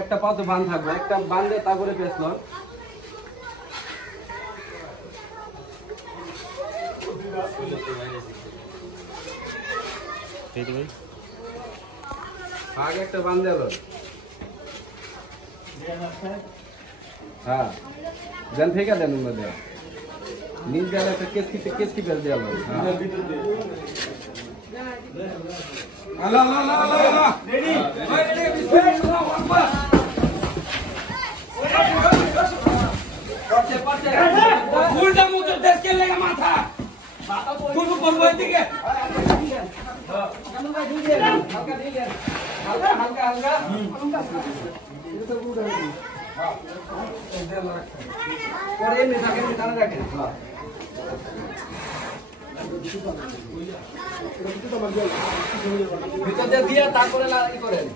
একটা পা তো বান থাকবে, একটা বান দিয়ে তারপরে পেছল আগে একটা বান দেল। হ্যাঁ দেন থেকে দেন মধ্যে নীল দেওয়াল একটা কেসকি বেল দেওয়াল। মাথা হালকা হালকা হালকা ভিতর দিয়ে তারপরে করেন।